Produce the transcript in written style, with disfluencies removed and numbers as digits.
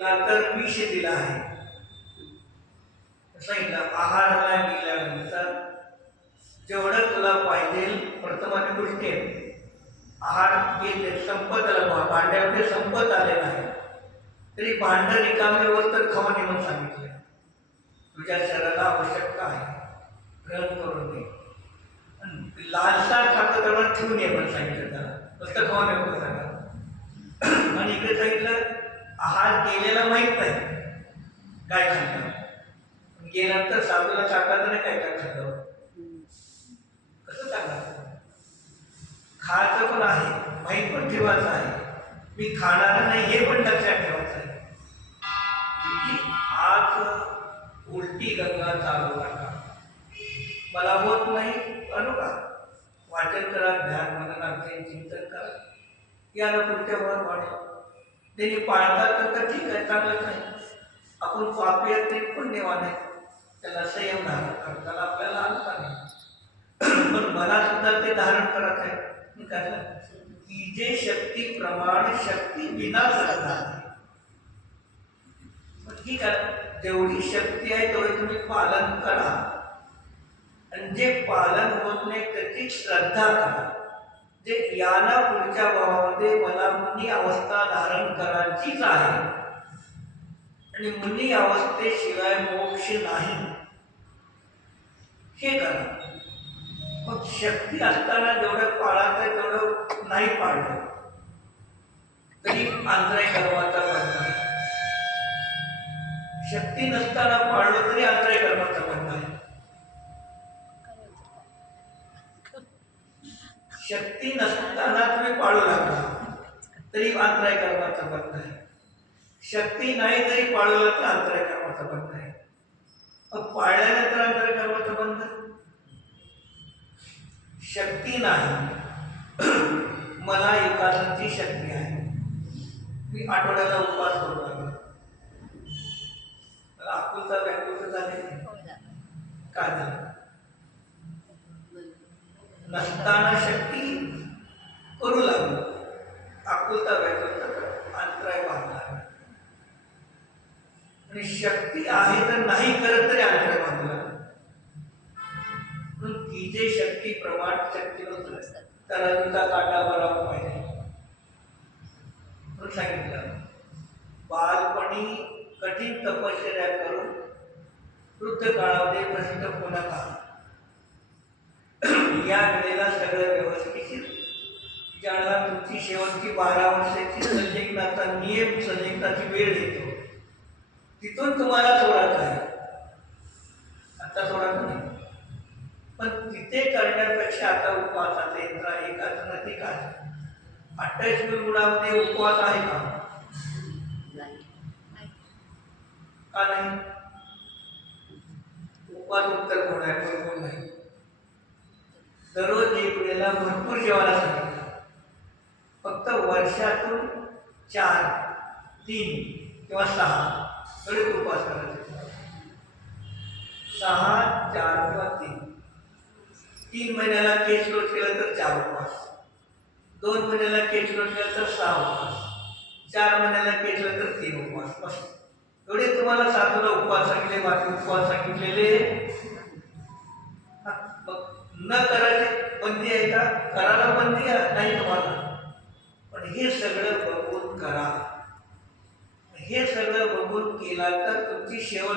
तर विष दिला आहे. सांगितलं आहाराला गेल्यानंतर जेवढं तुला पाहिजे वर्तमान गोष्टी आहेत. आहार घेत संपत आला, भांड्यामध्ये संपत आलेला आहे, तरी भांड रिकामे वस्त्र खावा नाही म्हणून सांगितलं. तुझ्या शरीराला आवश्यकता आहे, ग्रहण करून दे. लालसा खातं तेवढं ठेवून ये म्हणून सांगितलं त्याला, नुसतं खावा नको सांगा. आणि इकडे सांगितलं आहार केलेला माहीत नाही काय खाल्लं, गेल्यानंतर साधूला सांगायचं नाही काय काय खाल्लं, कसं सांगायचं. खायचं पण आहे, माहीत पण ठेवायचं आहे, मी खाणार नाही हे पण लक्षात ठेवायचं आहे. आज उलटी गंगा चालू नका, मला होत नाही अनु का, वाचन करा, ध्यान मननाचे चिंतन करा, याला पुढच्या वर वाढवा. त्यांनी पाळतात तर ठीक आहे, चांगलंच आहे. आपण पापी तरी पण देवा नाही, त्याला संयम धारण करताना आपल्याला आणता नाही, पण मला सुद्धा ते धारण करत आहे. की जे शक्ती प्रमाण शक्ती विना करतात, ठीक आहे, जेवढी शक्ती आहे तेवढे तुम्ही पालन करा, आणि जे पालन होत नाही त्याची श्रद्धा करा. जे याला पुढच्या भावामध्ये मला मुनी अवस्था धारण करायचीच आहे, आणि मुनी अवस्थेशिवाय मोक्ष नाही हे करा. मग शक्ती असताना जेवढं पाळायचं तेवढं नाही पाळलं तरी आंतराय कर्माचा बंध आहे. शक्ती नसताना पाळलं तरी आंतराय कर्माचा बंध आहे. शक्ती नसताना तुम्ही पाळू लागला तरी आंतराय कर्माचा बंध आहे. शक्ती नाही तरी पाळलं तर आंतराय कर्माचा बंध आहे. मग पाळल्यानंतर आंतराय कर्माचा बंध, शक्ती नाही, मला एकादशीची शक्ती आहे, मी आठवड्याला उपवास करू लागलो, मला आकुलता व्याकुलता झाले काय झालं. नसताना शक्ती करू लागलो, आकुलता व्याकुलता अंतराय बांधला, आणि शक्ती आहे तर नाही करत तरी अंतराय बांधला. की जे शक्ती प्रमाण शक्ती नसतं त्याला तुझा काटा भरावा पाहिजे म्हणून सांगितलं. बालपणी कठीण तपश्चर्या करून वृद्ध काळामध्ये प्रसिद्ध होऊ नका. या वेळेला सगळं व्यवस्थित, ज्याला तुमची शेवटची 12 वर्षाची संजयनाचा नियम संजयनाची वेळ येतो तिथून तुम्हाला सोडायचं आहे, आता सोडायचं नाही. पण तिथे करण्यापेक्षा आता उपवासाचा यंत्र एकाच नदी काय 28 गुणामध्ये उपवास आहे का नाही. उपवास उत्तर गुण आहे, बरोबर नाही. दररोज एक वेळेला भरपूर जेवायला सांगितलं. फक्त वर्षातून 4, 3 किंवा 6 एवढे उपवास करायचे. 6, 4 किंवा 3. 3 महिन्याला केस रोज केलं तर 4 उपवास, 2 महिन्याला केस रोज केलं तर 6 उपवास, 4 महिन्याला केस रोज तर 3 उपवास. बस एवढे तुम्हाला साधूला उपवास सांगितले, बाकी उपवास सांगितलेले न करायचे बंदी आहे का, करायला बंदी नाही तुम्हाला, पण हे सगळं बघून करा. हे सगळं बघून केला तर तुमची शेवट